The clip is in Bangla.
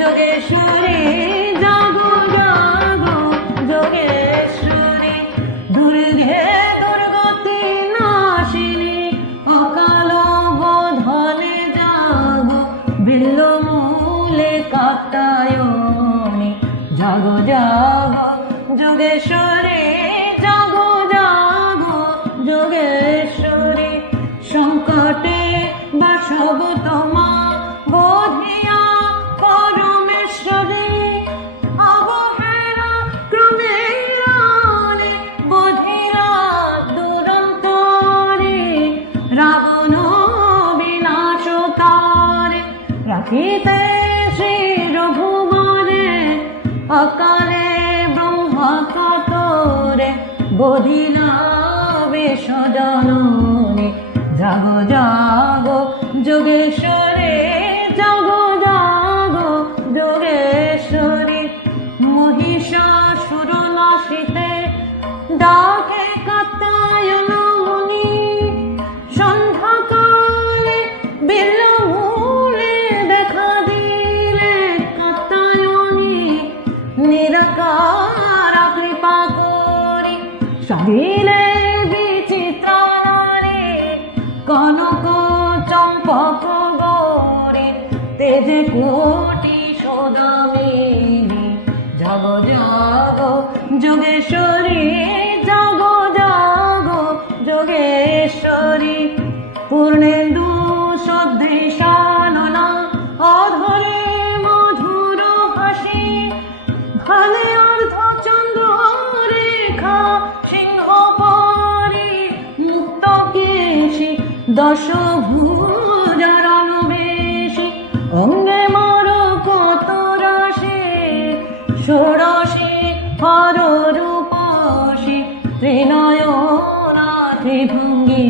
যোগেশ্বরী জাগো জাগো যোগেশ্বরী, দুর্গে দুর্গতি নাশিনী অকাল বোধনে জাগো, বিল্লমূলে কাত্যায়নী জাগো জাগো যোগেশ্বরী জাগো জাগো যোগেশ্বরী। সংকটে বাসব তোমা বোধিয়া পরমেশ্বরী, অবহেলা ক্রমে আনে বোধিয়া দুরন্তরে, রাবণ বিনাশ তারে রাখিতে শ্রী রঘুবরে, অকালে ব্রহ্মা কাতরে বোধিলা বিশ্বজননী জাগো জাগো যোগেশ্বরী জাগো জাগো যোগেশ্বরী। মহিষাসুর নাশিতে ডাকে কাত্যায়নী, সন্ধ্যাকালে বিল্লমূলে দেখা দিলে কাত্যায়নী, নিরাকার কৃপা করি সাহিলে বিচিত্রা নারী, কনক চম্পক গৌরী তেজে কোটি সৌদামিনী জাগো জাগো যোগেশ্বরী জাগো জাগো যোগেশ্বরী। পূর্ণেন্দু সদ্ধে শালনা অধরে মধুর হাসি, ভালে অর্ধচন্দ্র রেখা সিংহ পরি, মুক্ত কেশী দশভুজা রণবেশী, অঙ্গে মর কত রাশি ষোড়শী হর রূপসী, ত্রিনয়না ত্রিভঙ্গী